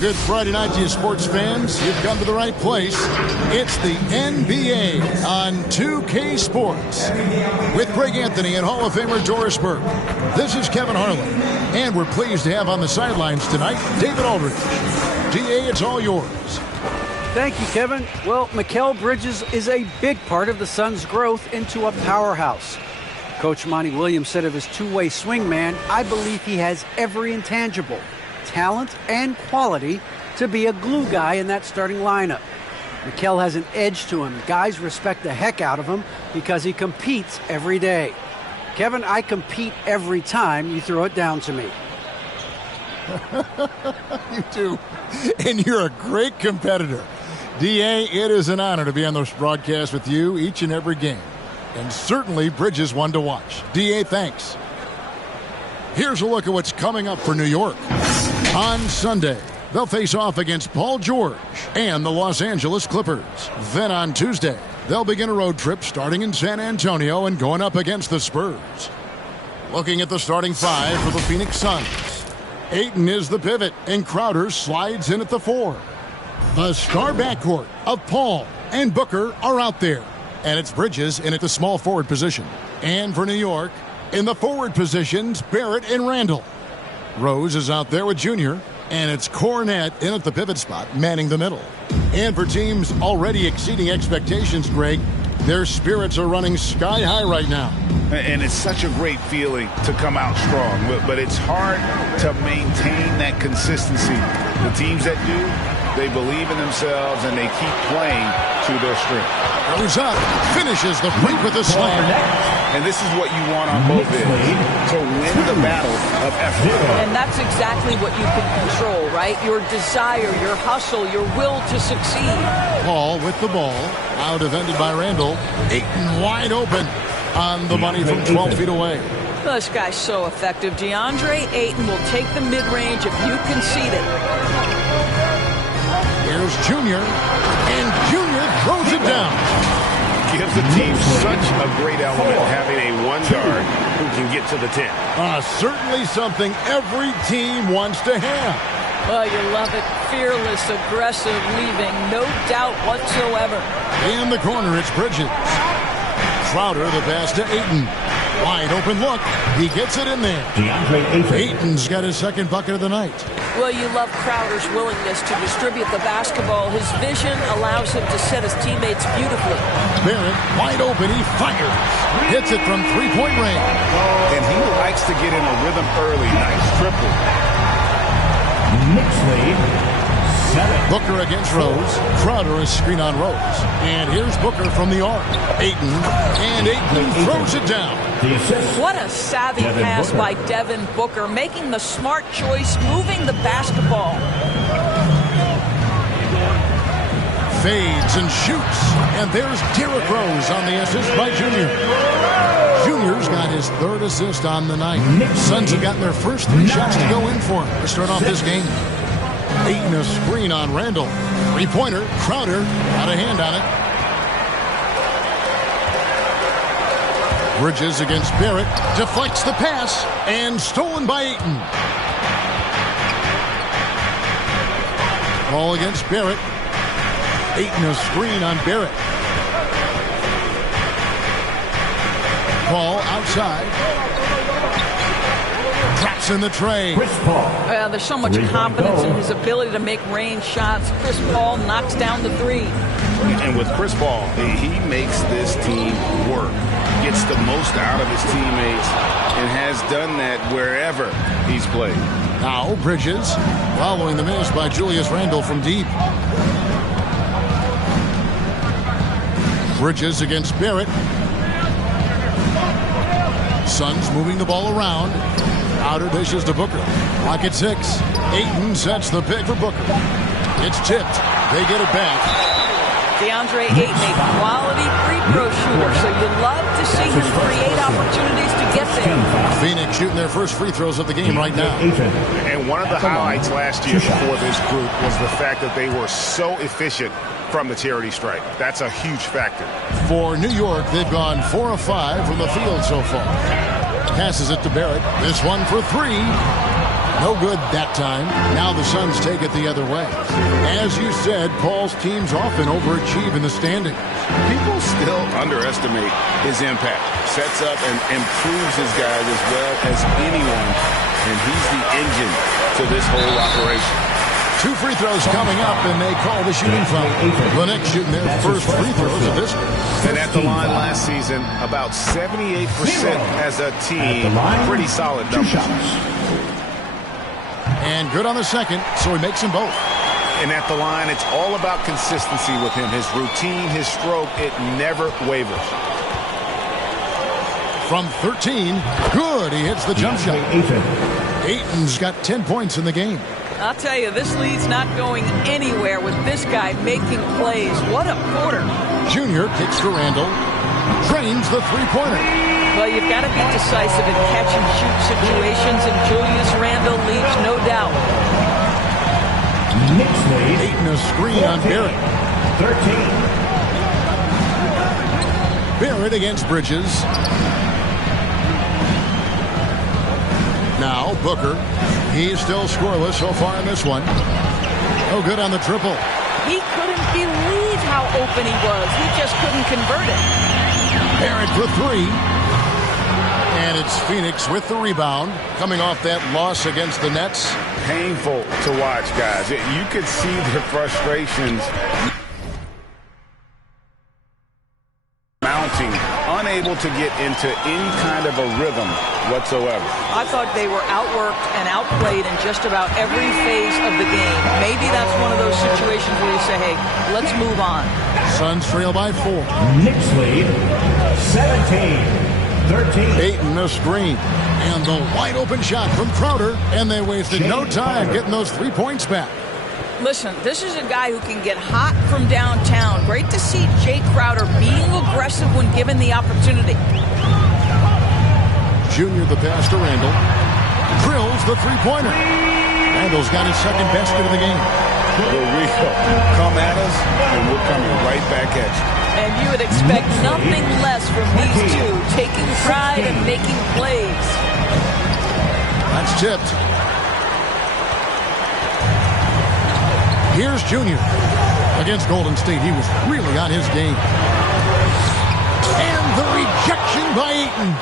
Good Friday night to you sports fans. You've come to the right place. It's the NBA on 2K Sports with Greg Anthony and Hall of Famer Doris Burke. This is Kevin Harlan, and we're pleased to have on the sidelines tonight David Aldridge. DA, it's all yours. Thank you, Kevin. Well, Mikal Bridges is a big part of the Suns' growth into a powerhouse. Coach Monty Williams said of his two-way swingman, I believe he has every intangible, talent and quality to be a glue guy in that starting lineup. Mikal has an edge to him. Guys respect the heck out of him because he competes every day. Kevin, I compete every time you throw it down to me. You do. And you're a great competitor. DA, it is an honor to be on this broadcast with you each and every game. And certainly Bridges one to watch. DA, thanks. Here's a look at what's coming up for New York. On Sunday, they'll face off against Paul George and the Los Angeles Clippers. Then on Tuesday, they'll begin a road trip starting in San Antonio and going up against the Spurs. Looking at the starting five for the Phoenix Suns. Ayton is the pivot, and Crowder slides in at the 4. The star backcourt of Paul and Booker are out there, and it's Bridges in at the small forward position. And for New York, in the forward positions, Barrett and Randall. Rose is out there with Junior, and it's Cornette in at the pivot spot, manning the middle. And for teams already exceeding expectations, Greg, their spirits are running sky high right now. And it's such a great feeling to come out strong, but it's hard to maintain that consistency. The teams that do, they believe in themselves and they keep playing to their strength. Goes up, finishes the break with a slam. And this is what you want on both ends, to win the battle of effort. And that's exactly what you can control, right? Your desire, your hustle, your will to succeed. Paul with the ball, out defended by Randall. Ayton wide open on the money from 12 feet away. Well, this guy's so effective. DeAndre Ayton will take the mid-range if you concede it. Here's Junior, and Junior throws it down. Gives the team such a great element having a one guard who can get to the 10. Certainly something every team wants to have. Well, you love it. Fearless, aggressive, leaving no doubt whatsoever. In the corner, it's Bridges. Crowder, the pass to Ayton. Wide open look. He gets it in there. Ayton's got his second bucket of the night. Well, you love Crowder's willingness to distribute the basketball. His vision allows him to set his teammates beautifully. Barrett, wide open. He fires. Hits it from three-point range. And he likes to get in a rhythm early. Nice triple. Knicks lead. Booker against Rose. Crowder is screen on Rose. And here's Booker from the arc. Ayton. And Ayton throws it down. What a savvy pass by Devin Booker, making the smart choice, moving the basketball. Fades and shoots. And there's Derrick Rose on the assist by Junior. Junior's got his third assist on the night. Suns have gotten their first 3 shots to go in for him to start off this game. Ayton a screen on Randall. Three-pointer. Crowder got a hand on it. Bridges against Barrett. Deflects the pass. And stolen by Ayton. Ball against Barrett. Ayton a screen on Barrett. Ball outside. Drops in the tray. There's so much confidence in his ability to make range shots. Chris Paul knocks down the 3. And with Chris Paul, he makes this team work. Gets the most out of his teammates and has done that wherever he's played. Now Bridges following the miss by Julius Randle from deep. Bridges against Barrett. Suns moving the ball around. Outer dishes to Booker. Clock at 6. Ayton sets the pick for Booker. It's tipped. They get it back. DeAndre Ayton, a quality free throw shooter, so you love to see him create opportunities to get there. Phoenix shooting their first free throws of the game right now. And one of the highlights last year for this group was the fact that they were so efficient from the charity stripe. That's a huge factor. For New York, they've gone 4 of 5 from the field so far. Passes it to Barrett. This one for 3. No good that time. Now the Suns take it the other way. As you said, Paul's teams often overachieve in the standings. People still underestimate his impact. Sets up and improves his guys as well as anyone. And he's the engine to this whole operation. 2 free throws coming up, and they call the shooting foul. The Knicks shooting their first free throws of this one. And at the line last season, about 78% as a team. Pretty solid numbers. And good on the second, so he makes them both. And at the line, it's all about consistency with him. His routine, his stroke, it never wavers. From 13, good. He hits the jump shot. Ayton's got 10 points in the game. I'll tell you, this lead's not going anywhere with this guy making plays. What a quarter. Junior kicks to Randall. Drains the three-pointer. Well, you've got to be decisive in catch-and-shoot situations, and Julius Randle leaves no doubt. Ayton a screen on Barrett. 13. Barrett against Bridges. Now Booker. He's still scoreless so far in this one. Oh, good on the triple. He couldn't believe how open he was. He just couldn't convert it. Barrett for 3. And it's Phoenix with the rebound, coming off that loss against the Nets. Painful to watch, guys. You could see their frustrations mounting, unable to get into any kind of a rhythm whatsoever. I thought they were outworked and outplayed in just about every phase of the game. Maybe that's one of those situations where you say, hey, let's move on. Suns trail by 4. Knicks lead 17-13. Ayton a screen. And the wide open shot from Crowder. And they wasted no time getting those 3 points back. Listen, this is a guy who can get hot from downtown. Great to see Jay Crowder being aggressive when given the opportunity. Junior the pass to Randall. Drills the three-pointer. Randall's got his second basket of the game. Here we go. Come at us, and we're coming right back at you. And you would expect nothing less from these two, taking pride and making plays. That's tipped. Here's Junior. Against Golden State, he was really on his game. And the rejection by Ayton.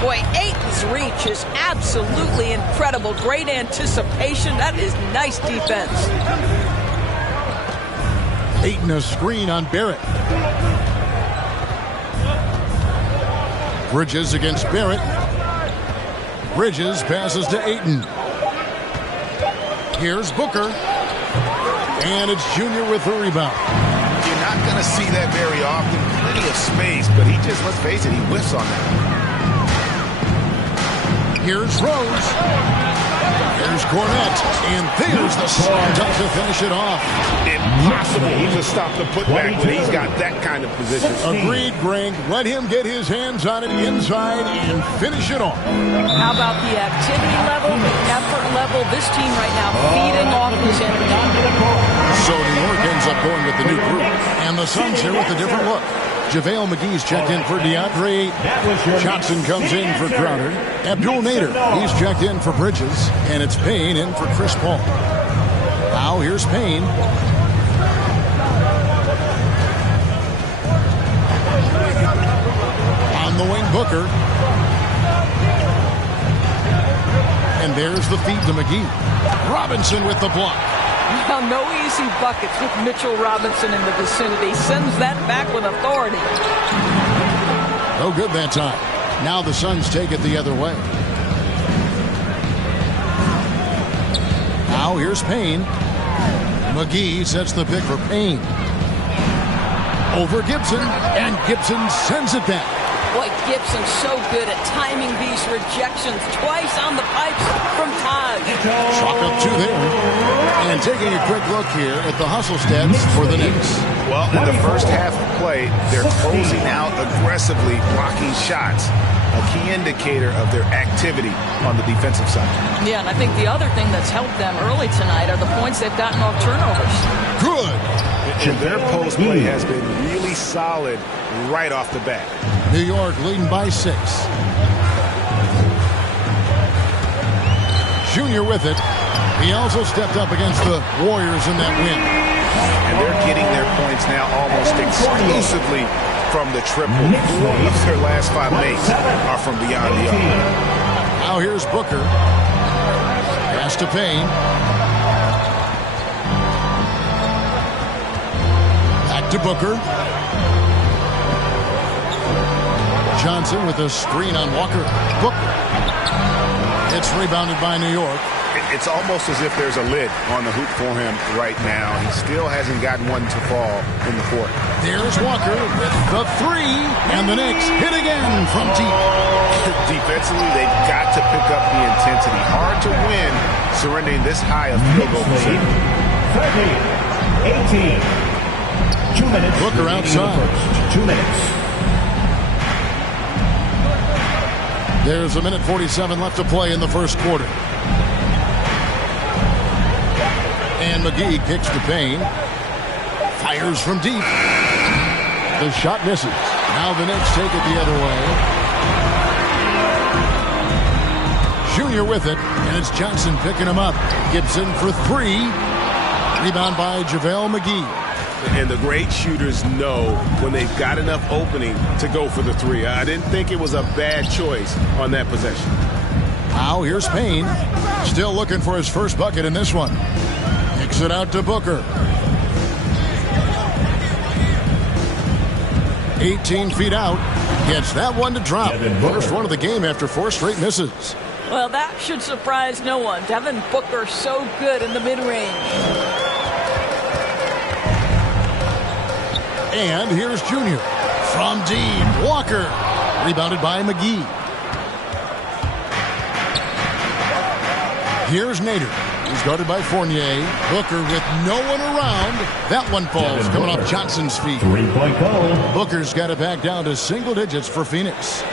Boy, Ayton's reach is absolutely incredible. Great anticipation. That is nice defense. Ayton a screen on Barrett. Bridges against Barrett. Bridges passes to Ayton. Here's Booker. And it's Junior with the rebound. You're not going to see that very often. Plenty of space, but he just, let's face it, he whiffs on that. Here's Rose. There's Cornette. And there's the slam dunk to finish it off. Impossible to stop the putback when he's got that kind of position. Agreed, Greg. Let him get his hands on it inside and finish it off. How about the activity level, the effort level? This team right now feeding off his energy. So New York ends up going with the new group. And the Suns here with a different look. JaVale McGee's checked in for DeAndre. Johnson comes in for Crowder. Abdul Nader, he's checked in for Bridges. And it's Payne in for Chris Paul. Now here's Payne. On the wing, Booker. And there's the feed to McGee. Robinson with the block. Well, no easy buckets with Mitchell Robinson in the vicinity. Sends that back with authority. No good that time. Now the Suns take it the other way. Now here's Payne. McGee sets the pick for Payne. Over Gibson, and Gibson sends it back. Boy, Gibson's so good at timing these rejections. Twice on the pipes from Taj. Chalk up 2 there. And taking a quick look here at the hustle stats for the Knicks. Well, in the first half of play, they're closing out aggressively, blocking shots. A key indicator of their activity on the defensive side. Yeah, and I think the other thing that's helped them early tonight are the points they've gotten off turnovers. Good. And their post play has been really solid right off the bat. New York leading by 6. Junior with it. He also stepped up against the Warriors in that win. And they're getting their points now almost exclusively from the triple. 4 of their last 5 makes are from beyond the arc. Now here's Booker. Pass to Payne. Back to Booker. Johnson with a screen on Walker. Booker. It's rebounded by New York. It's almost as if there's a lid on the hoop for him right now. He still hasn't gotten one to fall in the court. There's Walker with the 3, and the Knicks hit again from deep. Defensively, they've got to pick up the intensity. Hard to win surrendering this high of field goal percentage. 30, 18. 2 minutes. Booker outside. 2 minutes. There's 1:47 left to play in the first quarter. And McGee kicks to Payne. Fires from deep. The shot misses. Now the Knicks take it the other way. Junior with it, and it's Johnson picking him up. Gibson for 3. Rebound by JaVale McGee. And the great shooters know when they've got enough opening to go for the 3. I didn't think it was a bad choice on that possession. Now here's Payne. Still looking for his first bucket in this one. Kicks it out to Booker. 18 feet out. Gets that one to drop. First one of the game after 4 straight misses. Well, that should surprise no one. Devin Booker so good in the mid-range. And here's Junior. From deep, Walker. Rebounded by McGee. Here's Nader. He's guarded by Fournier. Booker with no one around. That one falls, coming off Johnson's feet. 3-point goal. Booker's got it back down to single digits for Phoenix.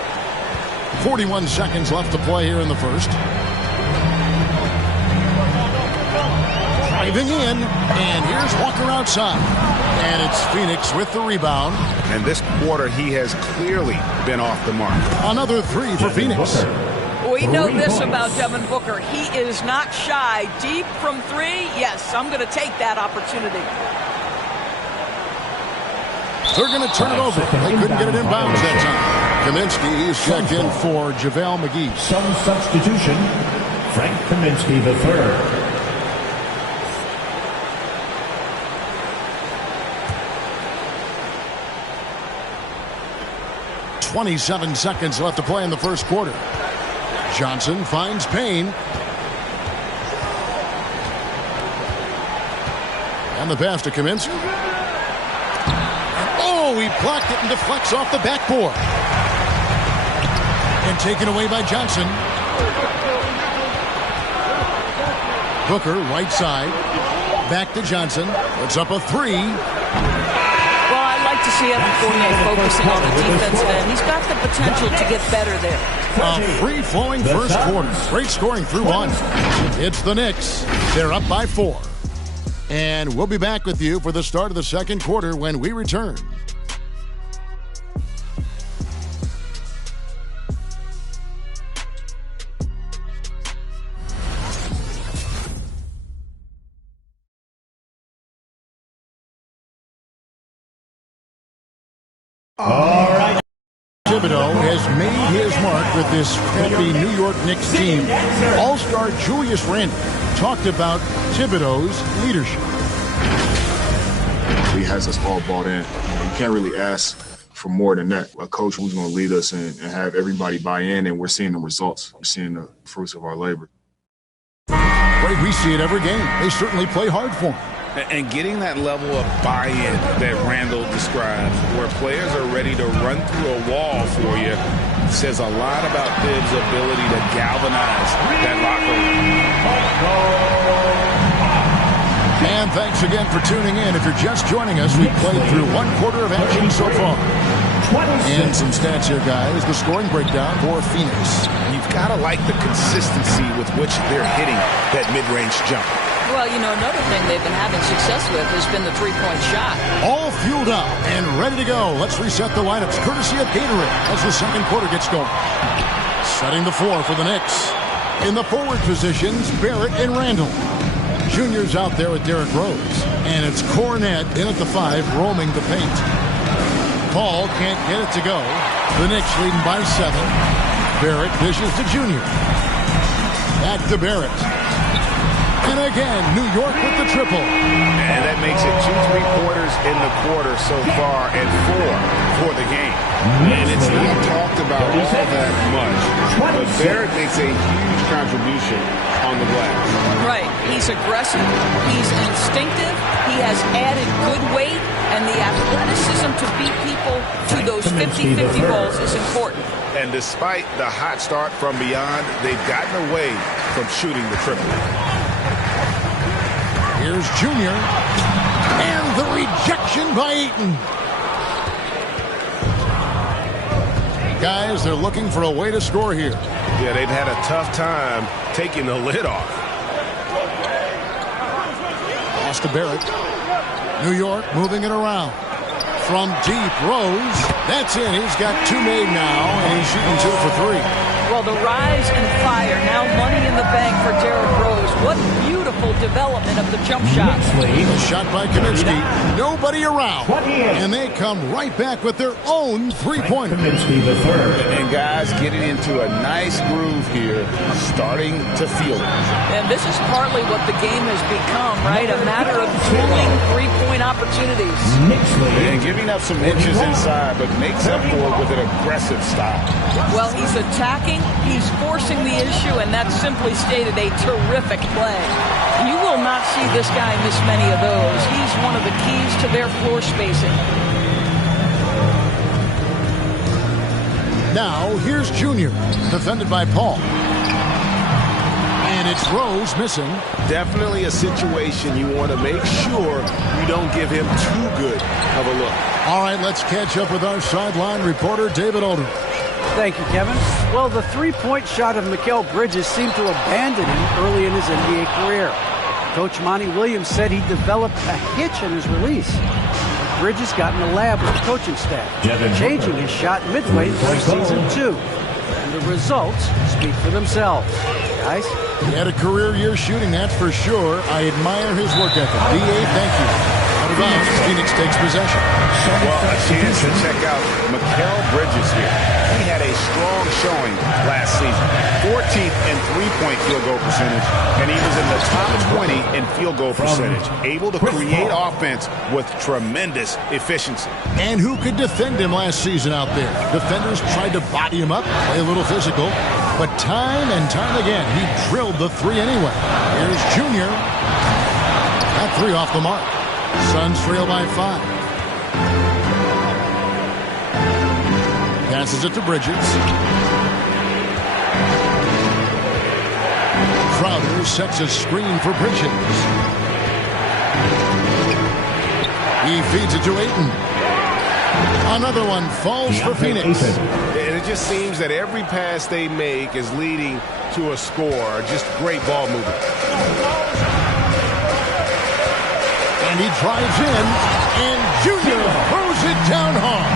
41 seconds left to play here in the first. Driving in, and here's Walker outside. And it's Phoenix with the rebound. And this quarter, he has clearly been off the mark. Another 3 for Phoenix. We know this about Devin Booker. He is not shy. Deep from 3, yes, I'm going to take that opportunity. They're going to turn it over. They couldn't get it inbounds that time. Kaminsky is checked in for JaVale McGee. Some substitution. Frank Kaminsky III. 27 seconds left to play in the first quarter. Johnson finds Payne. And the pass to Kaminsky. Oh, he blocked it and deflects off the backboard. And taken away by Johnson. Booker, right side. Back to Johnson. Puts up a 3. Well, I like to see Evan Fournier focusing on the defensive end. He's got the potential to get better there. A free-flowing first quarter. Great scoring through 1. It's the Knicks. They're up by 4. And we'll be back with you for the start of the second quarter when we return. All right. Thibodeau has made his mark with this happy New York Knicks team. All-star Julius Randle talked about Thibodeau's leadership. He has us all bought in. You can't really ask for more than that. A coach who's going to lead us and have everybody buy in, and we're seeing the results. We're seeing the fruits of our labor. Right, we see it every game. They certainly play hard for him. And getting that level of buy-in that Randall describes, where players are ready to run through a wall for you, says a lot about Thibs' ability to galvanize that locker room. And thanks again for tuning in. If you're just joining us, we've played through 1 quarter of action so far. And some stats here, guys. The scoring breakdown for Phoenix. You've got to like the consistency with which they're hitting that mid-range jump. Well, you know, another thing they've been having success with has been the three-point shot. All fueled up and ready to go. Let's reset the lineups courtesy of Gatorade as the second quarter gets going. Setting the floor for the Knicks. In the forward positions, Barrett and Randall. Junior's out there with Derrick Rose. And it's Cornette in at the 5, roaming the paint. Paul can't get it to go. The Knicks leading by 7. Barrett dishes to Junior. Back to Barrett. And again, New York with the triple. And that makes it 2 3-pointers in the quarter so far and 4 for the game. And it's not talked about all that much, but Barrett makes a huge contribution on the glass. Right. He's aggressive. He's instinctive. He has added good weight, and the athleticism to beat people to those 50-50 balls is important. And despite the hot start from beyond, they've gotten away from shooting the triple. Here's Junior. And the rejection by Eaton. Guys, they're looking for a way to score here. Yeah, they've had a tough time taking the lid off. Pass to Barrett. New York moving it around. From deep, Rose. That's in. He's got 2 made now, and he's shooting 2 for 3. Well, the rise and fire, now money in the bank for Derrick Rose. What beautiful development of the jump shot. A shot by Kaminsky. Nobody around. And they come right back with their own 3-pointer. Kaminsky the third. And guys getting into a nice groove here, starting to feel it. And this is partly what the game has become, right? A matter of dueling 3-point opportunities. And giving up some inches inside, but makes up for it with an aggressive style. Well, he's attacking, he's forcing the issue, and that's simply stated a terrific play. You will not see this guy miss many of those. He's one of the keys to their floor spacing. Now, here's Junior, defended by Paul. And it's Rose missing. Definitely a situation you want to make sure you don't give him too good of a look. All right, let's catch up with our sideline reporter, David Olden. Thank you, Kevin. Well, the 3-point shot of Mikal Bridges seemed to abandon him early in his NBA career. Coach Monty Williams said he developed a hitch in his release. Bridges got in the lab with the coaching staff, changing his shot midway through season 2. And the results speak for themselves. Guys? He had a career year shooting, that's for sure. I admire his work ethic. D.A., thank you. Out of bounds, Phoenix takes possession. Well, a chance to check out Mikal Bridges here. He had a strong showing last season. 14th in 3-point field goal percentage, and he was in the top 20 in field goal percentage. Able to create offense with tremendous efficiency. And who could defend him last season out there? Defenders tried to body him up, play a little physical, but time and time again, he drilled the 3 anyway. Here's Junior. That 3 off the mark. Suns trail by 5. Passes it to Bridges. Crowder sets a screen for Bridges. He feeds it to Ayton. Another one falls for Phoenix. And it just seems that every pass they make is leading to a score. Just great ball movement. And he drives in, and Junior throws it down hard.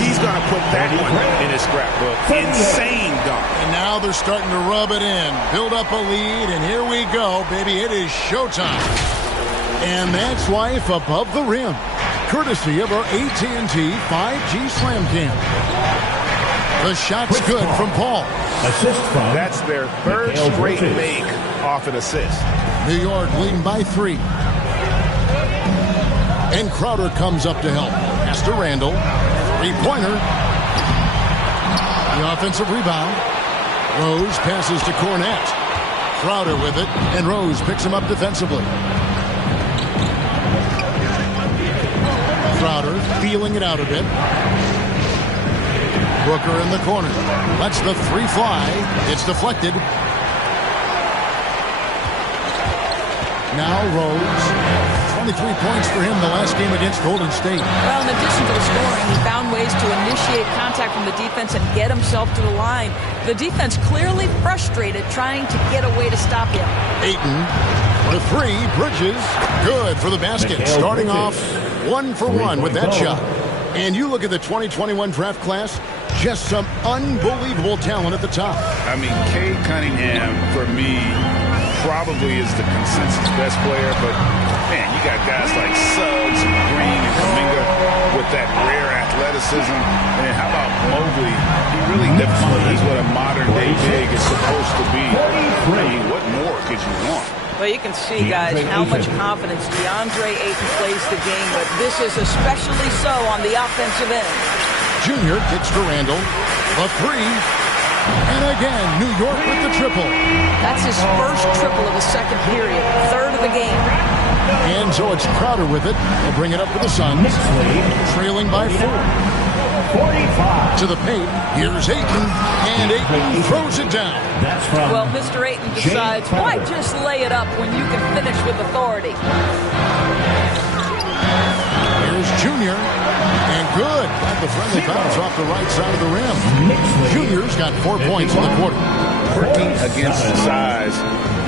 He's going to put that one in his scrapbook. Insane dunk. And now they're starting to rub it in, build up a lead, and here we go, baby. It is showtime. And that's life above the rim, courtesy of our AT&T 5G Slam Cam. The shot's good from Paul. Assist from. That's their 3rd straight make off an assist. New York leading by 3. And Crowder comes up to help. Pass to Randall. 3-pointer. The offensive rebound. Rose passes to Cornette. Crowder with it, and Rose picks him up defensively. Crowder feeling it out a bit. Booker in the corner. Lets the 3 fly. It's deflected. Now Rose. 23 points for him the last game against Golden State. Well, in addition to the scoring, he found ways to initiate contact from the defense and get himself to the line. The defense clearly frustrated trying to get a way to stop him. Ayton for 3. Bridges. Good for the basket. Starting off 1 for 1 with that shot. And you look at the 2021 draft class, just some unbelievable talent at the top. I mean, Cade Cunningham, for me, probably is the consensus best player, but man, you got guys like Suggs, Green, and Kuminga with that rare athleticism. And how about Mobley? He really embodies what a modern-day big is supposed to be. I mean, what more could you want? Well, you can see, guys, how much confidence DeAndre Ayton plays the game, but this is especially so on the offensive end. Junior kicks to Randall. A three. And again, New York with the triple. That's his first triple of the second period, third of the game. And so it's Crowder with it. They'll bring it up for the Suns, trailing by 4. 45. To the paint. Here's Ayton, and Ayton throws it down. That's from Well, Mr. Ayton decides, why just lay it up when you can finish with authority? Here's Junior, and good. Got the friendly bounce off the right side of the rim. Junior's got 4 points in the quarter. Working against the size,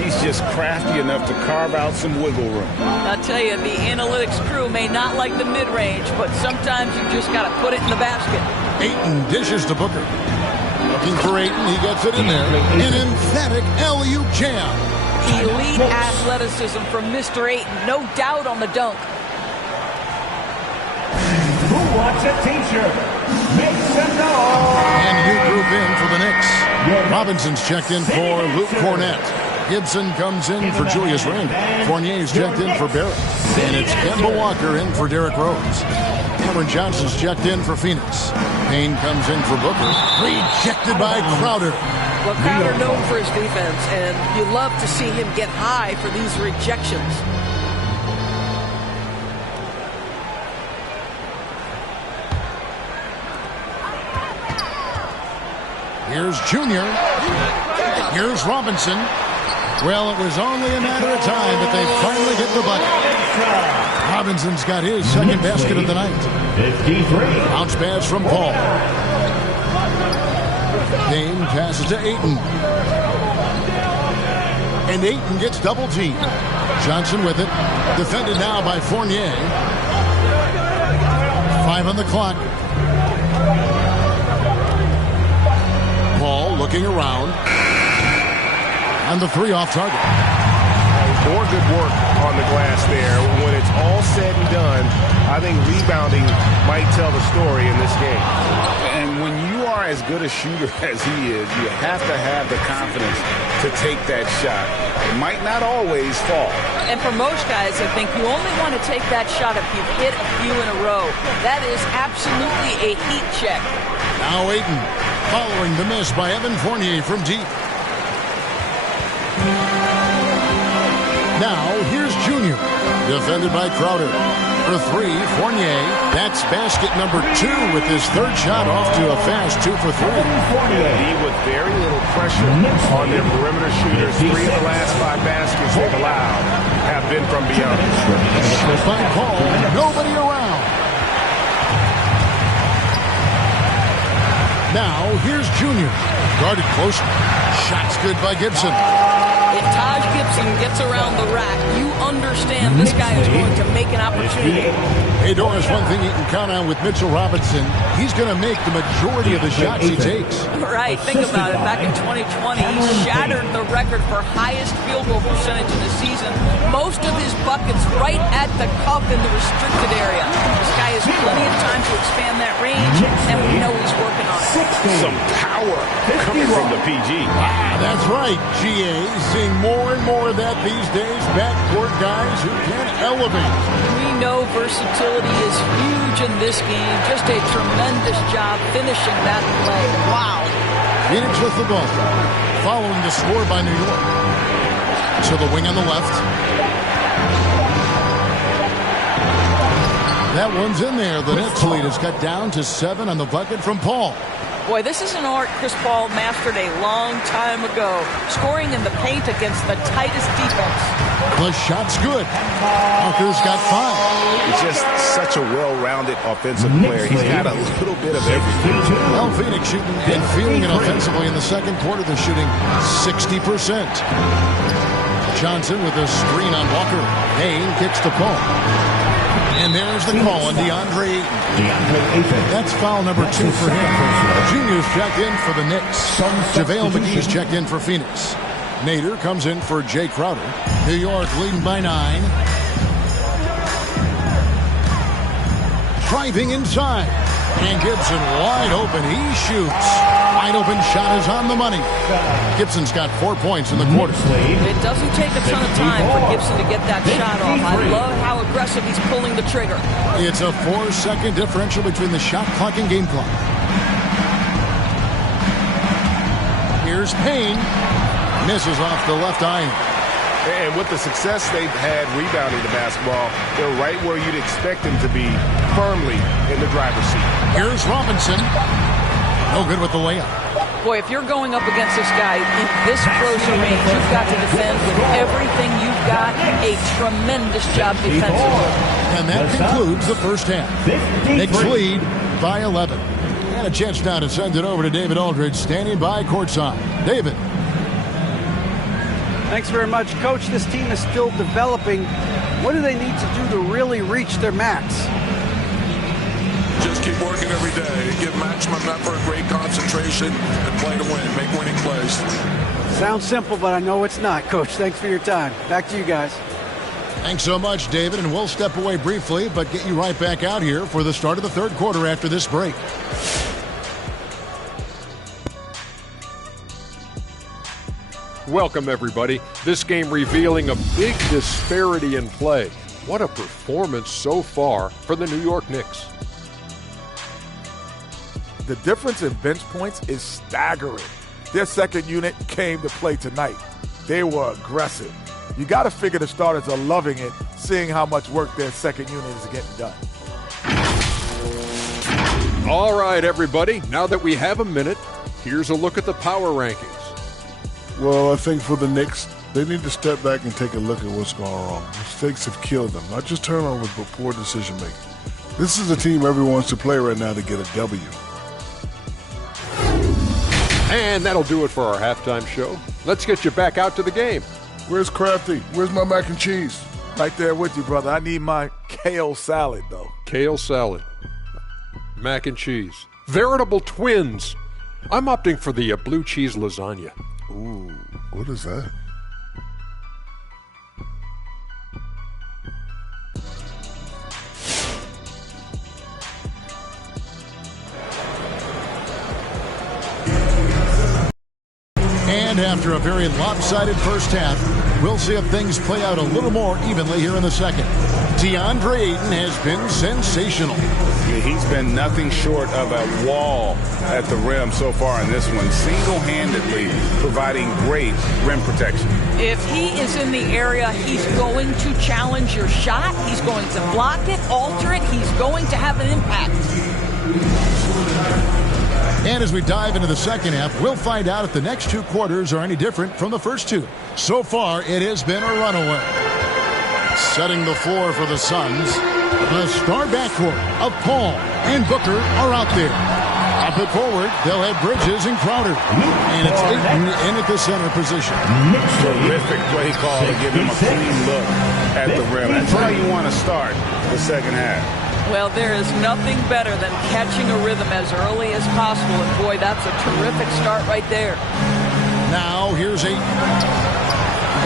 he's just crafty enough to carve out some wiggle room. I'll tell you, the analytics crew may not like the mid-range, but sometimes you just got to put it in the basket. Ayton dishes to Booker. Looking for Ayton, he gets it in there. An emphatic alley-oop jam. Elite athleticism from Mr. Ayton, no doubt on the dunk. Who wants a t-shirt? Make some noise. And new group in for the Knicks. Robinson's checked in for Luke Cornett. Gibson comes in for Julius Randle. Fournier's checked in for Barrett. And it's Kemba Walker in for Derrick Rose. Cameron Johnson's checked in for Phoenix. Payne comes in for Booker. Rejected by Crowder. Well, Crowder known for his defense, and you love to see him get high for these rejections. Here's Junior. Here's Robinson. Well, it was only a matter of time, but they finally get the bucket. Robinson's got his second basket of the night. 53. Bounce pass from Paul. Payne passes to Ayton. And Ayton gets double teamed. Johnson with it. Defended now by Fournier. 5 on the clock. Paul looking around. And the 3 off target. More good work on the glass there. When it's all said and done, I think rebounding might tell the story in this game. And when you are as good a shooter as he is, you have to have the confidence to take that shot. It might not always fall. And for most guys, I think you only want to take that shot if you've hit a few in a row. That is absolutely a heat check. Now Ayton following the miss by Evan Fournier from deep. Now here's Junior. Defended by Crowder. For 3, Fournier. That's basket number 2 with his third shot off to a fast 2 for 3. He with very little pressure on their perimeter shooters. 3 of the last 5 baskets they've allowed have been from beyond. Shot by Paul. Nobody around. Now here's Junior. Guarded close. Shot's good by Gibson. If Taj Gibson gets around the rack, you understand this guy is going to make an opportunity. Hey, Doris, one thing you can count on with Mitchell Robinson, he's going to make the majority of the shots he takes. Right, think about it. Back in 2020, he shattered the record for highest field goal percentage in the season. Most of his buckets right at the cup in the restricted area. This guy has plenty of time to expand that range, and we know he's working on it. Some power coming from the PG. That's right, GA. Seeing more and more of that these days. Backcourt guys who can elevate. We know versatility is huge in this game. Just a tremendous job finishing that play. Wow. Phoenix with the ball. Following the score by New York. To the wing on the left. That one's in there. The Nets lead is cut down to 7 on the bucket from Paul. Boy, this is an art Chris Paul mastered a long time ago. Scoring in the paint against the tightest defense. The shot's good. Walker's got 5. He's just such a well-rounded offensive player. He's got a little bit of everything. Well, Phoenix shooting and feeling it offensively in the second quarter. They're shooting 60%. Johnson with a screen on Walker. Payne kicks to Paul. And there's the call on DeAndre Ayton. That's foul number 2 for him. Junior's checked in for the Knicks. JaVale McGee's checked in for Phoenix. Nader comes in for Jay Crowder. New York leading by 9. Driving inside. And Gibson wide open. He shoots. Wide open shot is on the money. Gibson's got 4 points in the quarter. It doesn't take a ton of time for Gibson to get that shot off. I love how aggressive he's pulling the trigger. It's a 4-second differential between the shot clock and game clock. Here's Payne. Misses off the left iron. And with the success they've had rebounding the basketball, they're right where you'd expect them to be, firmly in the driver's seat. Here's Robinson. No good with the layup. Boy, if you're going up against this guy in this close a range, you've got to defend with everything you've got. A tremendous job defensively. And that concludes the first half. Knicks lead by 11. And a chance now to send it over to David Aldridge, standing by courtside. David. Thanks very much, Coach. This team is still developing. What do they need to do to really reach their max? Just keep working every day. Give maximum effort, great concentration, and play to win. Make winning plays. Sounds simple, but I know it's not, Coach. Thanks for your time. Back to you guys. Thanks so much, David, and we'll step away briefly, but get you right back out here for the start of the third quarter after this break. Welcome, everybody. This game revealing a big disparity in play. What a performance so far for the New York Knicks. The difference in bench points is staggering. Their second unit came to play tonight. They were aggressive. You got to figure the starters are loving it, seeing how much work their second unit is getting done. All right, everybody. Now that we have a minute, here's a look at the power rankings. Well, I think for the Knicks, they need to step back and take a look at what's going wrong. Mistakes have killed them, not just turnovers, but poor decision-making. This is a team everyone wants to play right now to get a W. And that'll do it for our halftime show. Let's get you back out to the game. Where's Crafty? Where's my mac and cheese? Right there with you, brother. I need my kale salad, though. Kale salad. Mac and cheese. Veritable twins. I'm opting for the blue cheese lasagna. Ooh, what is that? And after a very lopsided first half, we'll see if things play out a little more evenly here in the second. DeAndre Ayton has been sensational. Yeah, he's been nothing short of a wall at the rim so far in this one, single-handedly providing great rim protection. If he is in the area, he's going to challenge your shot. He's going to block it, alter it. He's going to have an impact. And as we dive into the second half, we'll find out if the next two quarters are any different from the first two. So far, it has been a runaway. Setting the floor for the Suns, the star backcourt of Paul and Booker are out there. Up it forward, they'll have Bridges and Crowder. And it's Ayton in at the center position. Terrific play call to give him a clean look at the rim. That's how you want to start the second half. Well, there is nothing better than catching a rhythm as early as possible. And, boy, that's a terrific start right there. Now, here's Ayton.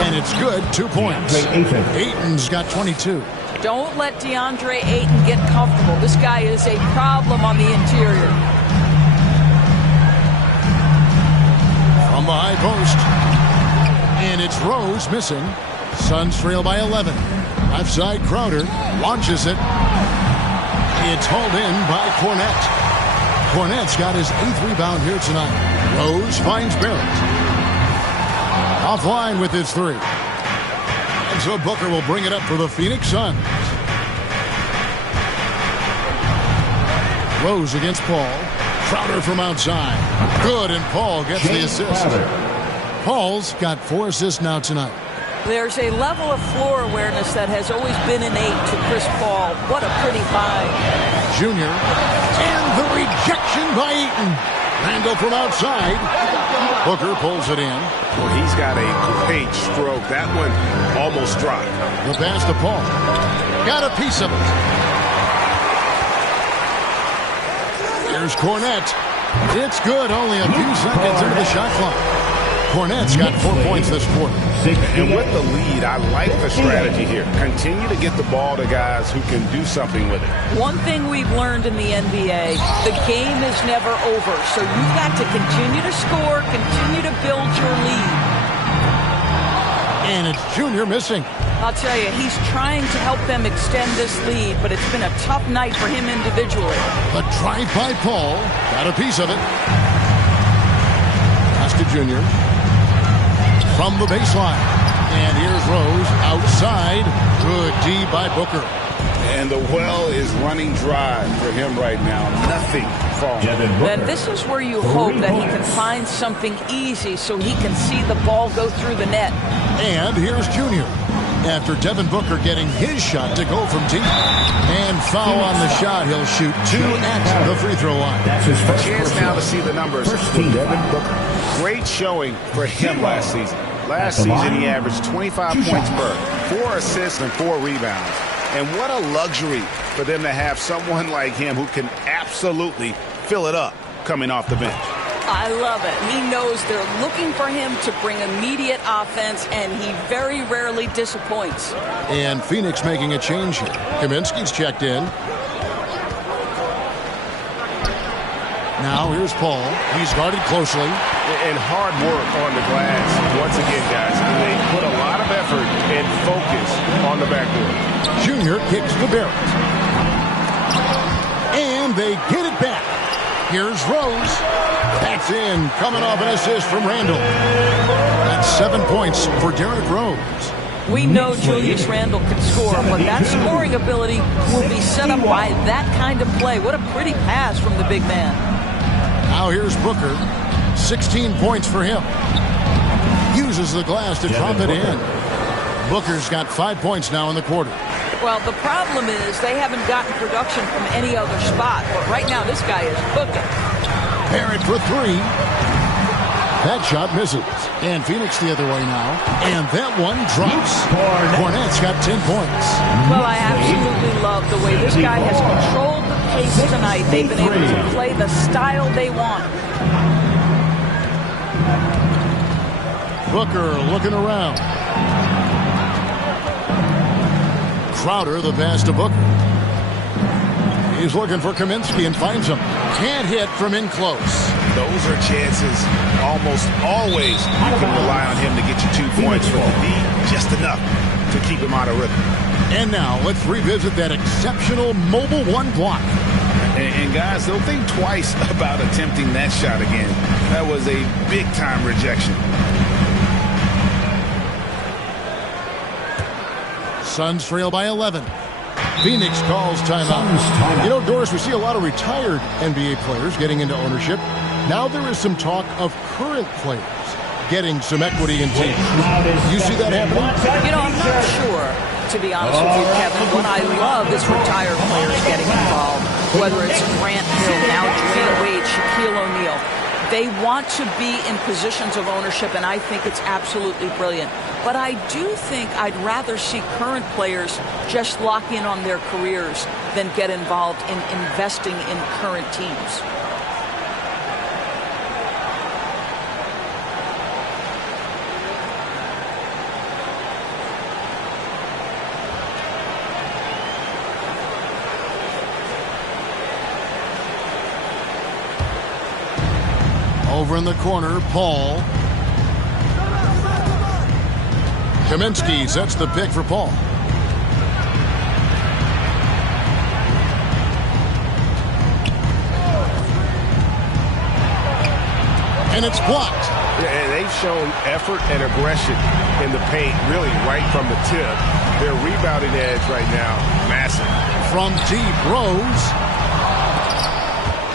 And it's good, 2 points. Ayton's got 22. Don't let DeAndre Ayton get comfortable. This guy is a problem on the interior. From the high post. And it's Rose missing. Suns trail by 11. Left side, Crowder launches it. It's hauled in by Cornette. Cornette's got his 8th rebound here tonight. Rose finds Barrett. Offline with his 3. And so Booker will bring it up for the Phoenix Suns. Rose against Paul. Crowder from outside. Good, and Paul gets the assist. Paul's got 4 assists now tonight. There's a level of floor awareness that has always been innate to Chris Paul. What a pretty find. Junior. And the rejection by Ayton. Randall from outside. Booker pulls it in. Well, he's got a great stroke. That one almost dropped. The pass to Paul. Got a piece of it. Here's Cornette. It's good. Only a few seconds into the shot clock. Cornette's got 4 points this quarter. And with the lead, I like the strategy here. Continue to get the ball to guys who can do something with it. One thing we've learned in the NBA, the game is never over. So you've got to continue to score, continue to build your lead. And it's Junior missing. I'll tell you, he's trying to help them extend this lead, but it's been a tough night for him individually. The drive by Paul. Got a piece of it. Pass to Junior. From the baseline. And here's Rose outside. Good D by Booker. And the well is running dry for him right now. Nothing falling. Then this is where you hope that he can find something easy so he can see the ball go through the net. And here's Junior. After Devin Booker getting his shot to go from deep. And foul on the shot. He'll shoot 2 at the free throw line. That's his first chance now to see the numbers. Devin Booker. Great showing for him last season. Last season he averaged 25 points per, 4 assists and 4 rebounds. And what a luxury for them to have someone like him who can absolutely fill it up coming off the bench. I love it. He knows they're looking for him to bring immediate offense, and he very rarely disappoints. And Phoenix making a change here. Kaminsky's checked in. Now here's Paul. He's guarded closely. And hard work on the glass. Once again, guys, they put a lot of effort and focus on the backboard. Junior kicks to Barrett. And they get it back. Here's Rose. That's in. Coming off an assist from Randall. That's 7 points for Derrick Rose. We know Julius Randle can score, but that scoring ability will be set up by that kind of play. What a pretty pass from the big man. Now here's Booker. 16 points for him. Uses the glass to drop it in. Booker's got 5 points now in the quarter. Well, the problem is they haven't gotten production from any other spot. But right now, this guy is cooking. Barrett for 3. That shot misses. And Phoenix the other way now. And that one drops. Cornette's got 10 points. Well, I absolutely love the way this guy has controlled the pace tonight. They've been able to play the style they want. Booker looking around. Crowder, the pass to Booker. He's looking for Kaminsky and finds him. Can't hit from in close. Those are chances almost always you can rely on him to get you 2 points for the lead, just enough to keep him out of rhythm. And now let's revisit that exceptional mobile one block. And guys, don't think twice about attempting that shot again. That was a big-time rejection. Suns trail by 11. Phoenix calls timeout. You know, Doris, we see a lot of retired NBA players getting into ownership. Now there is some talk of current players getting some equity in teams. You see that happening? You know, I'm not sure, to be honest with you, Kevin. What I love is retired players getting involved, whether it's Grant Hill, now Dwayne Wade, Shaquille O'Neal. They want to be in positions of ownership, and I think it's absolutely brilliant. But I do think I'd rather see current players just lock in on their careers than get involved in investing in current teams. Over in the corner, Paul. Kaminsky sets the pick for Paul. And it's blocked. And they've shown effort and aggression in the paint, really right from the tip. Their rebounding edge right now, massive. From deep, Rose.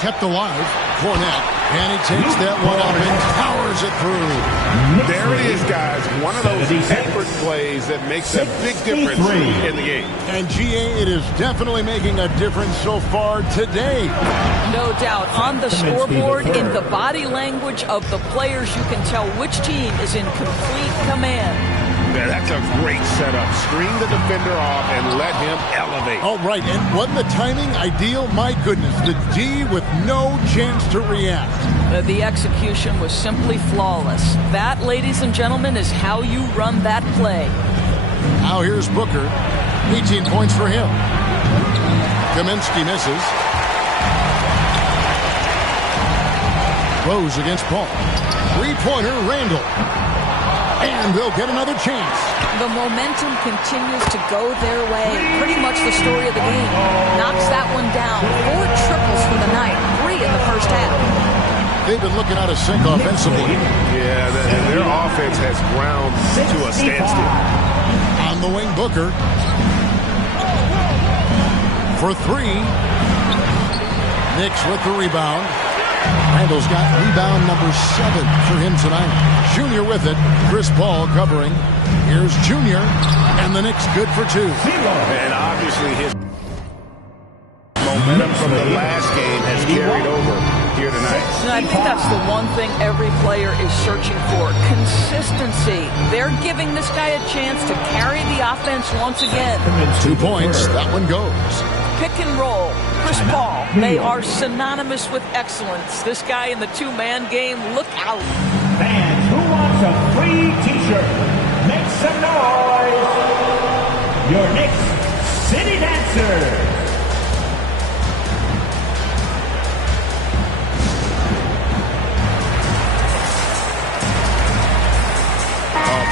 Kept alive, Cornette. And he takes that one up and powers it through. There it is, guys. One of those effort plays that makes a big difference in the game. And GA, it is definitely making a difference so far today. No doubt. On the scoreboard, in the body language of the players, you can tell which team is in complete command. Yeah, that's a great setup. Screen the defender off and let him elevate. Oh, right. And wasn't the timing ideal? My goodness. The D with no chance to react. The execution was simply flawless. That, ladies and gentlemen, is how you run that play. Now here's Booker. 18 points for him. Kaminsky misses. Rose against Paul. Three-pointer, Randall. And they'll get another chance. The momentum continues to go their way. Pretty much the story of the game. Knocks that one down. 4 triples for the night. 3 in the first half. They've been looking out of sync offensively. Yeah, their offense has ground to a standstill. On the wing, Booker. For 3. Knicks with the rebound. Randall's got rebound number 7 for him tonight. Junior with it. Chris Paul covering. Here's Junior. And the Knicks good for 2. And obviously his momentum from the last game has carried over here tonight. And I think that's the one thing every player is searching for. Consistency. They're giving this guy a chance to carry the offense once again. 2 points. That one goes. Pick and roll. Chris Paul. They are synonymous with excellence. This guy in the 2-man game, look out. Fans, who wants a free t-shirt? Make some noise. Your Knicks City Dancers.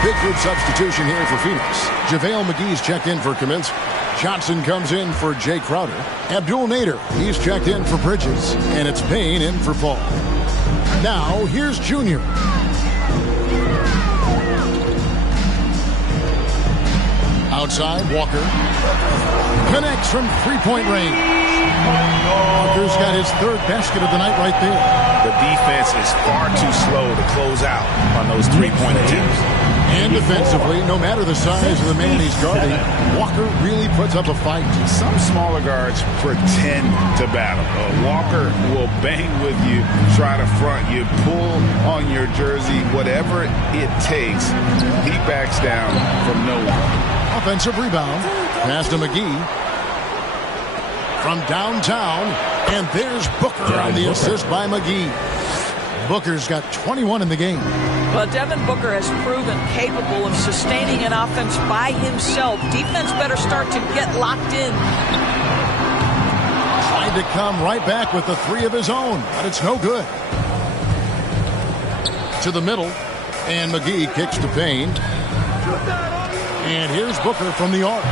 Big group substitution here for Phoenix. JaVale McGee's checked in for Kaminsky. Johnson comes in for Jay Crowder. Abdul Nader, he's checked in for Bridges. And it's Payne in for Paul. Now, here's Junior. Outside, Walker. Connects from three-point range. Walker's got his 3rd basket of the night right there. The defense is far too slow to close out on those three-point attempts. And defensively, no matter the size of the man he's guarding, Walker really puts up a fight. Some smaller guards pretend to battle. Walker will bang with you, try to front you, pull on your jersey, whatever it takes. He backs down from no one. Offensive rebound. Pass to McGee. From downtown. And there's Booker on the assist by McGee. Booker's got 21 in the game. But Devin Booker has proven capable of sustaining an offense by himself. Defense better start to get locked in. Tried to come right back with the 3 of his own, but it's no good. To the middle, and McGee kicks to Payne. And here's Booker from the arc.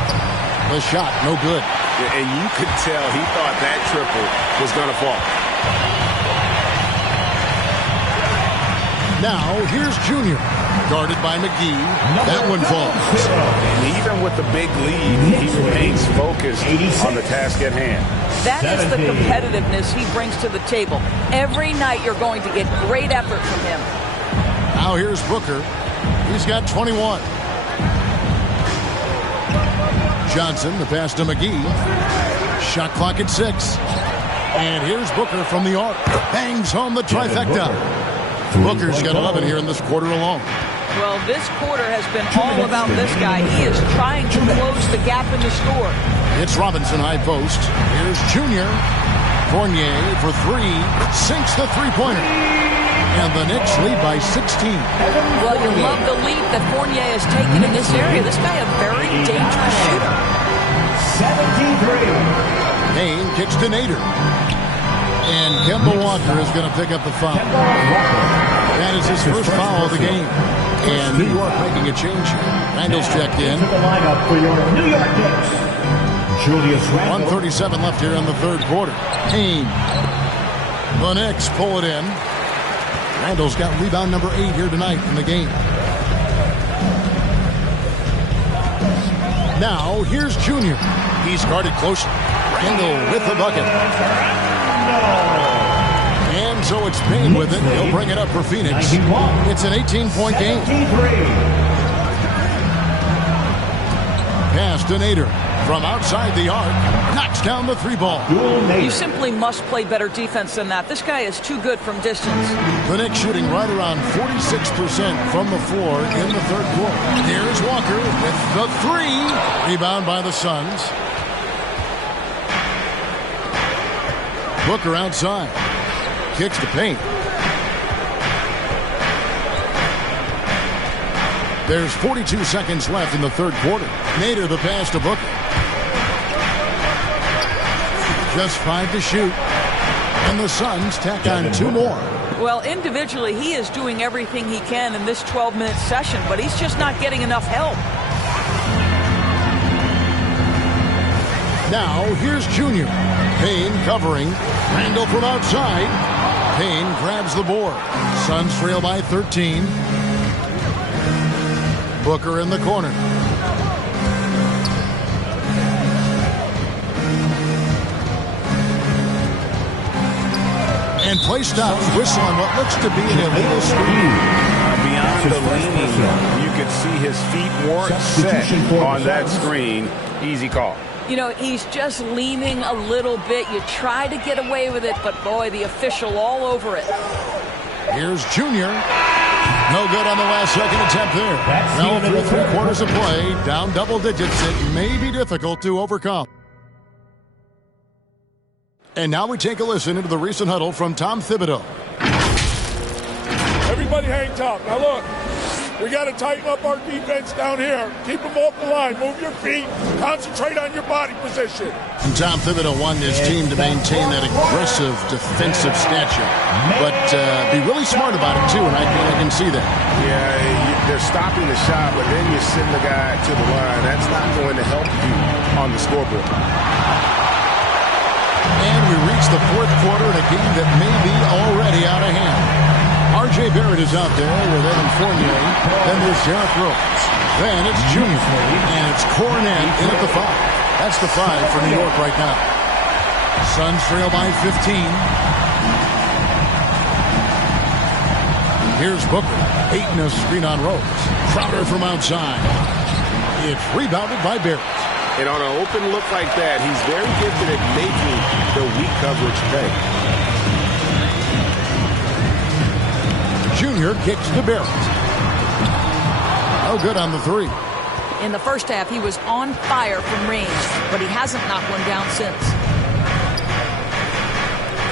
The shot, no good. And you could tell he thought that triple was going to fall. Now, here's Junior. Guarded by McGee. That one falls. And even with the big lead, he remains focused on the task at hand. That is the competitiveness he brings to the table. Every night you're going to get great effort from him. Now here's Booker. He's got 21. Johnson, the pass to McGee. Shot clock at 6. And here's Booker from the arc. Bangs home the trifecta. Booker's got 11 here in this quarter alone. Well, this quarter has been all about this guy. He is trying to close the gap in the score. It's Robinson high post. Here's Junior. Fournier for 3. Sinks the three-pointer. And the Knicks lead by 16. Well, you love the lead that Fournier has taken in this area. This guy a very dangerous shooter. 73. Payne kicks to Nader. And Kemba Walker is going to pick up the foul. That is his first foul of the game. And New York making a change here. Randall's checked in. To the lineup for your New York Knicks, Julius Randle. 1:37 left here in the third quarter. Payne. The Knicks pull it in. Randall's got rebound number 8 here tonight in the game. Now, here's Junior. He's guarded closely. Randall with the bucket. And And so it's Payne with it. He'll bring it up for Phoenix. It's an 18-point game. Pass to Nader from outside the arc. Knocks down the three ball. You simply must play better defense than that. This guy is too good from distance. The Knicks shooting right around 46% from the floor in the third quarter. Here's Walker with the three. Rebound by the Suns. Booker outside. Kicks to Payne. There's 42 seconds left in the third quarter. Nader the pass to Booker. Just 5 to shoot. And the Suns tack on 2 more. Well, individually, he is doing everything he can in this 12-minute session, but he's just not getting enough help. Now, here's Junior. Payne covering. Randall from outside. Payne grabs the board. Suns trail by 13. Booker in the corner. And play stops. Whistle on what looks to be an illegal screen. Beyond the leaning, you could see his feet weren't set on that screen. Easy call. You know, he's just leaning a little bit. You try to get away with it, but boy, the official all over it. Here's Junior. No good on the last second attempt there. Now through 3 quarters of play, down double digits. It may be difficult to overcome. And now we take a listen into the recent huddle from Tom Thibodeau. Everybody hang tough. Now look, we got to tighten up our defense down here. Keep them off the line. Move your feet. Concentrate on your body position. And Tom Thibodeau wanted his team to maintain that aggressive defensive stature. But be really smart about it, too, and I can see that. Yeah, they're stopping the shot, but then you send the guy to the line. That's not going to help you on the scoreboard. And we reach the fourth quarter in a game that may be already out of hand. R.J. Barrett is out there with Evan Fournier. Then there's Derrick Rose. Then it's Junior. And it's Cornet in at the 5. That's the 5 for New York right now. Suns trail by 15. Here's Booker. Ayton a screen on Rose. Crowder from outside. It's rebounded by Barrett. And on an open look like that, he's very gifted at making the weak coverage pay. Junior kicks to Barrett. No good on the 3. In the first half, he was on fire from range, but he hasn't knocked one down since.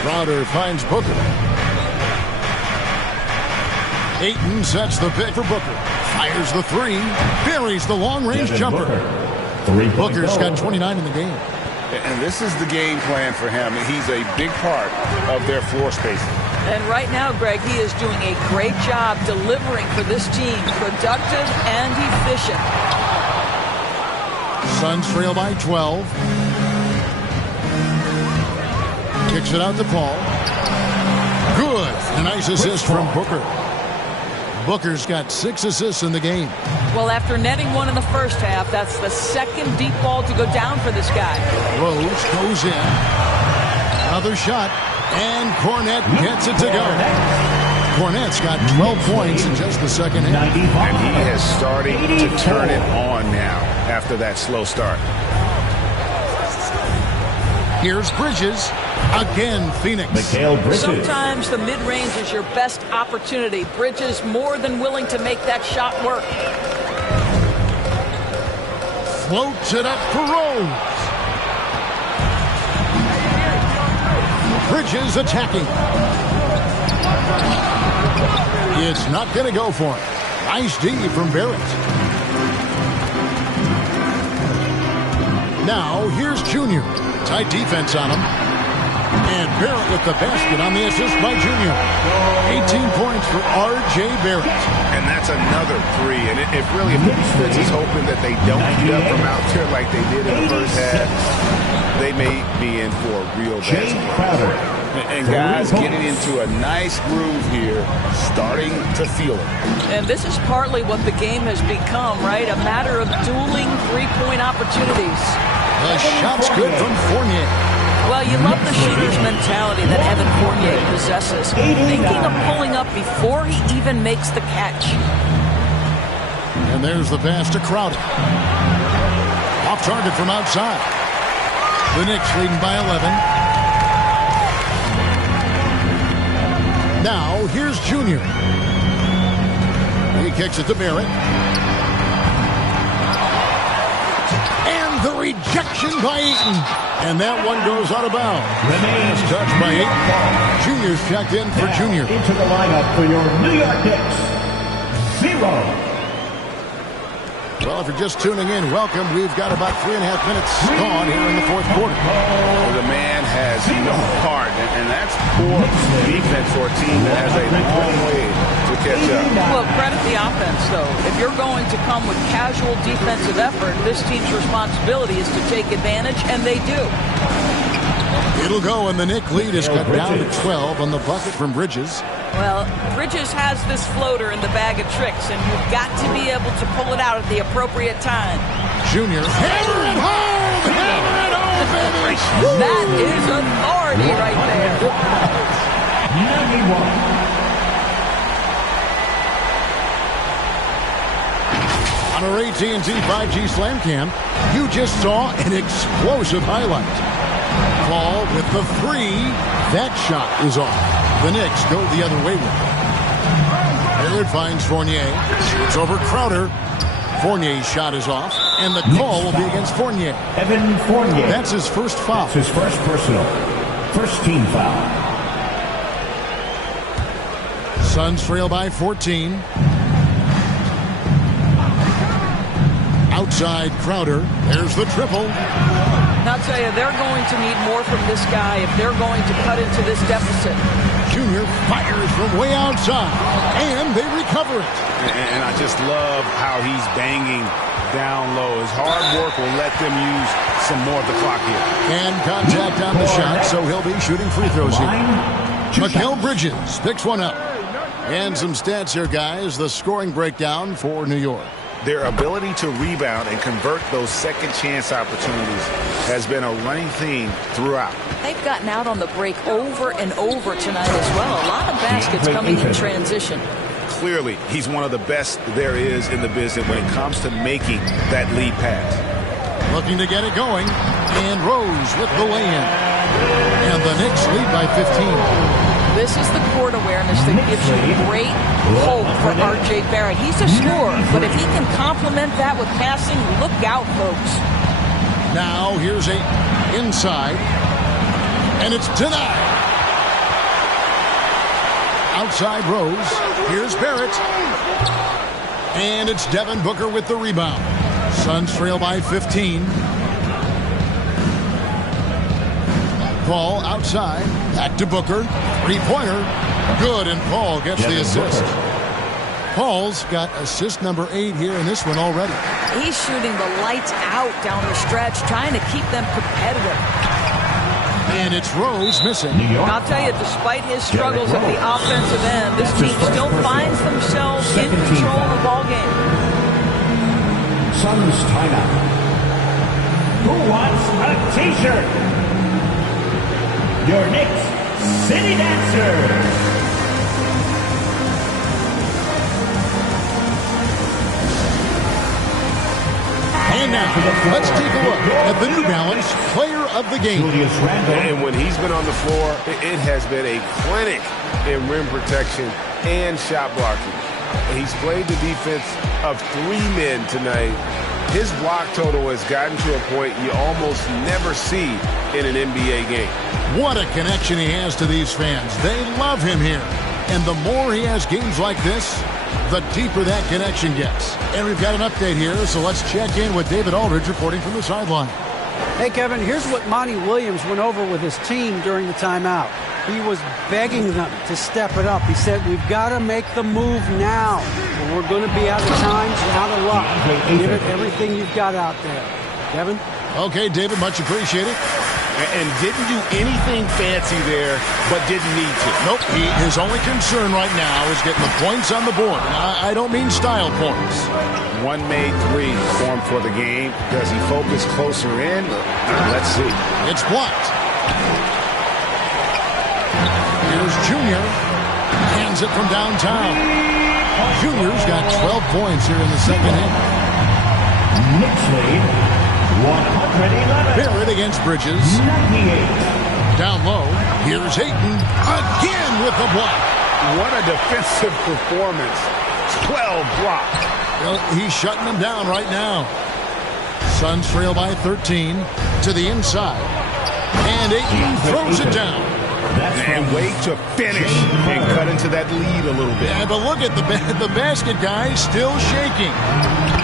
Crowder finds Booker. Ayton sets the pick for Booker. Fires the 3. Buries the long-range jumper. Booker's got 29 in the game. And this is the game plan for him. He's a big part of their floor spacing. And right now, Greg, he is doing a great job delivering for this team. Productive and efficient. Suns trail by 12. Kicks it out to Paul. Good. A nice assist from Booker. Booker's got 6 assists in the game. Well, after netting one in the first half, that's the second deep ball to go down for this guy. Rose goes in. Another shot. And Cornet gets it to go. Cornet's got 12 points in just the second half. And he has started to turn it on now after that slow start. Here's Bridges. Again, Phoenix. Sometimes the mid-range is your best opportunity. Bridges more than willing to make that shot work. Floats it up for Rose. Bridges attacking. It's not going to go for him. Nice D from Barrett. Now, here's Junior. Tight defense on him. And Barrett with the basket on the assist by Junior. 18 points for R.J. Barrett. And that's another 3. And if the defense is hoping that they don't beat up from out there like they did in the first half, they may be in for a real basketball. And guys getting into a nice groove here, starting to feel it. And this is partly what the game has become, right? A matter of dueling three-point opportunities. The shot's good from Fournier. Well, you love the shooter's mentality that Evan Fournier possesses, thinking of pulling up before he even makes the catch. And there's the pass to Crowder. Off target from outside. The Knicks leading by 11. Now, here's Junior. He kicks it to Barrett. And the rejection by Eaton. And that one goes out of bounds. Last touch by Eaton. Junior's checked in for Junior. Into the lineup for your New York Knicks, 0. Well, if you're just tuning in, welcome. We've got about 3.5 minutes gone here in the fourth quarter. The man has no heart, and that's poor defense for a team that has a long way to catch up. Well, credit the offense, though. If you're going to come with casual defensive effort, this team's responsibility is to take advantage, and they do. It'll go, and the Knicks lead is cut down to 12 on the bucket from Bridges. Well, Bridges has this floater in the bag of tricks, and you've got to be able to pull it out at the appropriate time. Junior, hammer it home! Hammer it home, baby! That is authority right there. 91. On our AT&T 5G Slam Cam, you just saw an explosive highlight. Ball with the three. That shot is off. The Knicks go the other way with it. Barrett finds Fournier. It's over Crowder. Fournier's shot is off, and the call will be against Fournier. Evan Fournier. That's his first foul. It's his first personal. First team foul. Suns trail by 14. Outside Crowder. There's the triple. Now, I'll tell you, they're going to need more from this guy if they're going to cut into this deficit. Junior fires from way outside, and they recover it. And I just love how he's banging down low. His hard work will let them use some more of the clock here. And contact on the shot, so he'll be shooting free throws here. Mikal Bridges picks one up. And some stats here, guys. The scoring breakdown for New York. Their ability to rebound and convert those second chance opportunities has been a running theme throughout. They've gotten out on the break over and over tonight as well. A lot of baskets coming in transition. Clearly, he's one of the best there is in the business when it comes to making that lead pass. Looking to get it going, and Rose with the lay-in. And the Knicks lead by 15. This is the court awareness that gives you great hope for R.J. Barrett. He's a scorer, but if he can complement that with passing, look out, folks. Now here's a inside, and it's denied. Outside Rose. Here's Barrett. And it's Devin Booker with the rebound. Suns trail by 15. Paul outside. Back to Booker. Three-pointer. Good, and Paul gets the assist. Paul's got assist number 8 here in this one already. He's shooting the lights out down the stretch, trying to keep them competitive. And it's Rose missing. I'll tell you, despite his struggles at the offensive end, this team still finds themselves in control of the ball game. Suns timeout. Who wants a t-shirt? Your Knicks City Dancer. And now, let's take a look at the New Balance Player of the Game. And when he's been on the floor, it has been a clinic in rim protection and shot blocking. And he's played the defense of 3 men tonight. His block total has gotten to a point you almost never see in an NBA game. What a connection he has to these fans. They love him here. And the more he has games like this, the deeper that connection gets. And we've got an update here, so let's check in with David Aldridge reporting from the sideline. Hey, Kevin, here's what Monty Williams went over with his team during the timeout. He was begging them to step it up. He said, we've got to make the move now. We're going to be out of times, out of luck. Give it everything you've got out there. Kevin? Okay, David, much appreciated. And didn't do anything fancy there, but didn't need to. Nope, his only concern right now is getting the points on the board. And I don't mean style points. One made 3 formed for the game. Does he focus closer in? Let's see. It's blocked. Here's Junior. Hands it from downtown. Junior's got 12 points here in the second inning. Knicks lead 111. Barrett against Bridges. 98. Down low. Here's Ayton again with the block. What a defensive performance. 12 blocks. Well, he's shutting them down right now. Suns trail by 13 to the inside. And Ayton throws it down. And wait to finish and cut into that lead a little bit. Yeah, but look at the basket guy still shaking.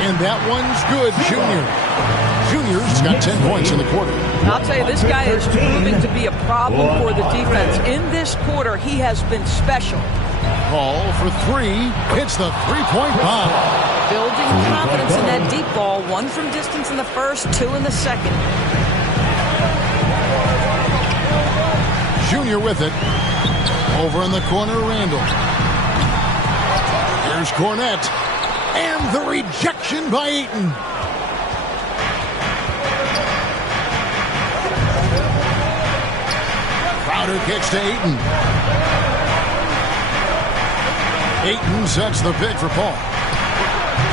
And that one's good, Junior. Junior's got 10 points in the quarter. I'll tell you, this guy is proving to be a problem for the defense. In this quarter, he has been special. Ball for three. Hits the three-point bomb. Building confidence in that deep ball. 1 from distance in the first, 2 in the second. Junior with it. Over in the corner, Randall. Here's Cornette. And the rejection by Ayton. Crowder kicks to Ayton. Ayton sets the pick for Paul.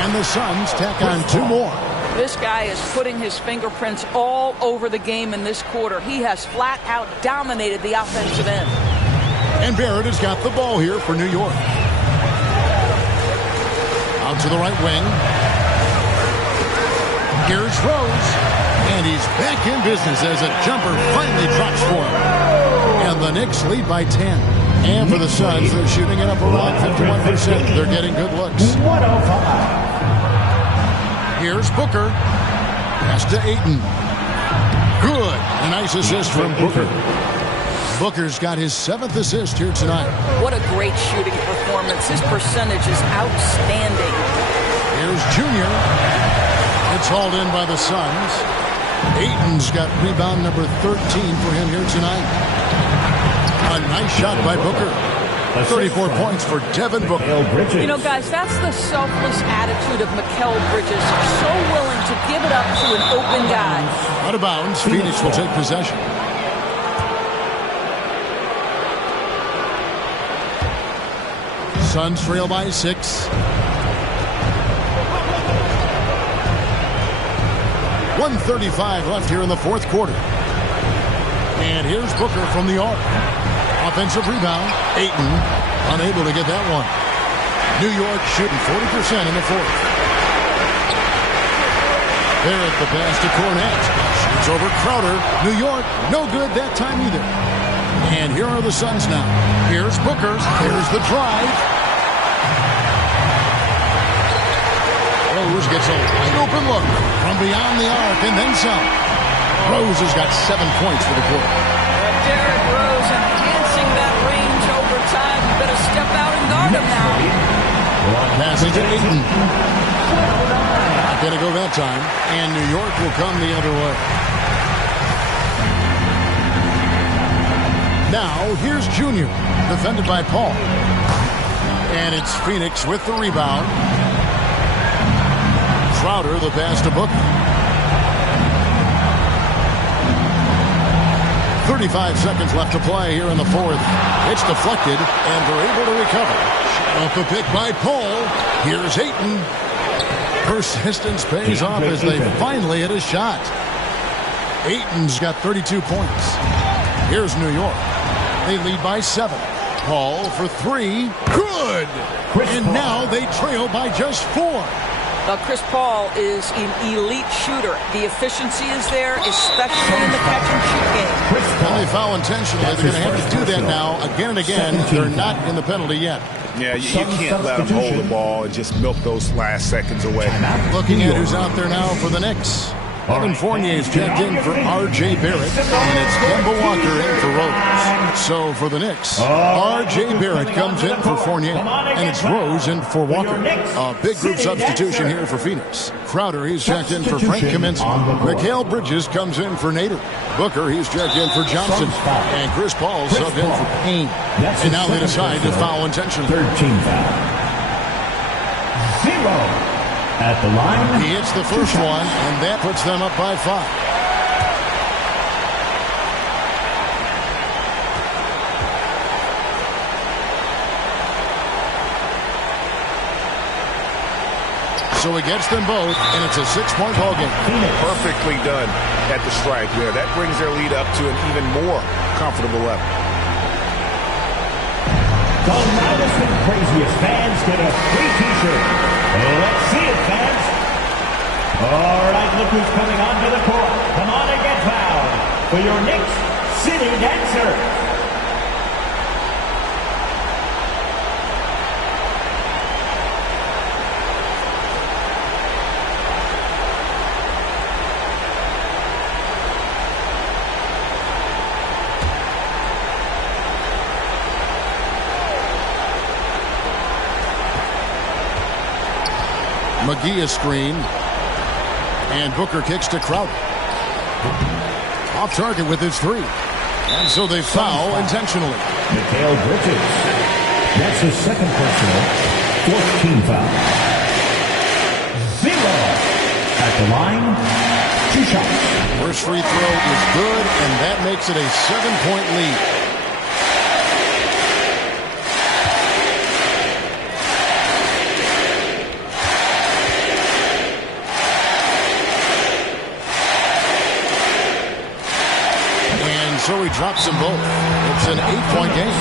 And the Suns tack on 2 more. This guy is putting his fingerprints all over the game in this quarter. He has flat out dominated the offensive end. And Barrett has got the ball here for New York. Out to the right wing. Here's Rose. And he's back in business as a jumper finally drops for him. And the Knicks lead by 10. And for the Suns, they're shooting it up around 51%. They're getting good looks. 105. Here's Booker. Pass to Ayton. Good. A nice assist from Booker. Booker's got his 7th assist here tonight. What a great shooting performance. His percentage is outstanding. Here's Junior. It's hauled in by the Suns. Ayton's got rebound number 13 for him here tonight. A nice shot by Booker. 34 points for Devin Booker. You know, guys, that's the selfless attitude of Mikal Bridges. So willing to give it up to an open guy. Out of bounds, Phoenix will take possession. Suns trail by 6. 1:35 left here in the fourth quarter. And here's Booker from the arc. Offensive rebound. Ayton unable to get that one. New York shooting 40% in the fourth. Barrett the pass to Cornette. Shoots over Crowder. New York no good that time either. And here are the Suns now. Here's Booker. Here's the drive. Rose gets a wide open look from beyond the arc and then some. Rose has got 7 points for the quarter. Derrick Rose enhancing that range over time. You better step out and guard him now. Passing to Ayton. Not going to go that time. And New York will come the other way. Now, here's Junior. Defended by Paul. And it's Phoenix with the rebound. Crowder the pass to Booker. 35 seconds left to play here in the fourth. It's deflected, and they're able to recover. Off the pick by Paul. Here's Ayton. Persistence pays off as they finally hit a shot. Ayton's got 32 points. Here's New York. They lead by 7. Paul for 3. Good! And now they trail by just 4. Chris Paul is an elite shooter. The efficiency is there, especially in the catch-and-shoot game. And they foul intentionally. They're going to have to do that now again and again. They're not in the penalty yet. Yeah, you can't let them hold the ball and just milk those last seconds away. Looking at who's out there now for the Knicks. Evan Fournier's checked in for R.J. Barrett, and it's Kemba Walker in for Rose. So for the Knicks, R.J. Barrett comes in for Fournier, and it's Rose in for Walker. A big group substitution here for Phoenix. Crowder, he's checked in for Frank Kaminsky. Mikal Bridges comes in for Nader. Booker, he's checked in for Johnson. And Chris Paul subbed in for Payne. And now they decide to foul intentionally. 13 foul. 0. At the line. He hits the first one, and that puts them up by 5. So he gets them both, and it's a 6-point ball game. Perfectly done at the stripe there. That brings their lead up to an even more comfortable level. The loudest and craziest fans get a free t-shirt. Let's see it, fans. All right, look who's coming onto the court. Come on and get fouled for your Knicks City Dancer. McGee is screened. And Booker kicks to Crowder. Off target with his 3. And so they foul intentionally. Mikal Bridges. That's his second personal. 14 foul. 0. At the line, 2 shots. First free throw is good, and that makes it a 7-point lead. So he drops them both. It's an 8-point game.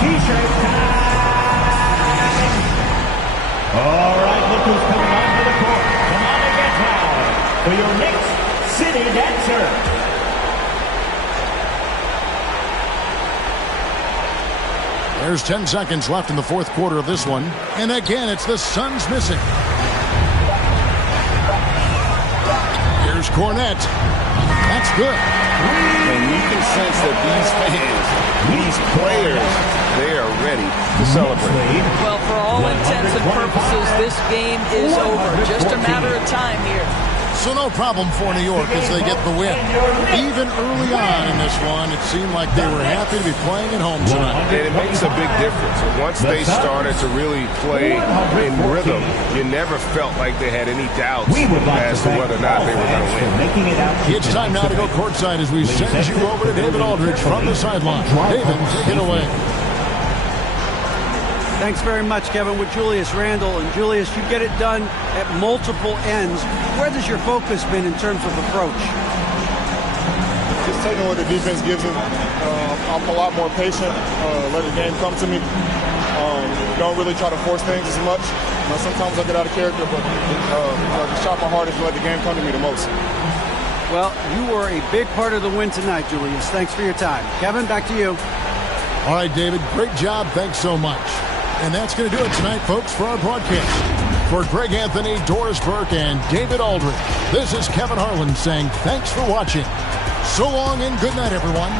T-shirt time! All right, look who's coming onto the court. Come on and get fouled for your Knicks City Dancer. There's 10 seconds left in the fourth quarter of this one. And again, it's the Suns missing. Here's Cornette. That's good. And you can sense that these fans, these players, they are ready to celebrate. Well, for all intents and purposes, this game is over. Just a matter of time here. So no problem for New York as they get the win. Even early on in this one, it seemed like they were happy to be playing at home tonight. And it makes a big difference. Once they started to really play in rhythm, you never felt like they had any doubts as to whether or not they were going to win. It's time now to go courtside as we send you over to David Aldridge from the sideline. David, take it away. Thanks very much, Kevin, with Julius Randle. And Julius, you get it done at multiple ends. Where has your focus been in terms of approach? Just taking what the defense gives me. I'm a lot more patient, let the game come to me. Don't really try to force things as much. Sometimes I get out of character, but just try my hardest to let the game come to me the most. Well, you were a big part of the win tonight, Julius. Thanks for your time. Kevin, back to you. All right, David, great job. Thanks so much. And that's going to do it tonight, folks, for our broadcast. For Greg Anthony, Doris Burke, and David Aldridge, this is Kevin Harlan saying thanks for watching. So long and good night, everyone.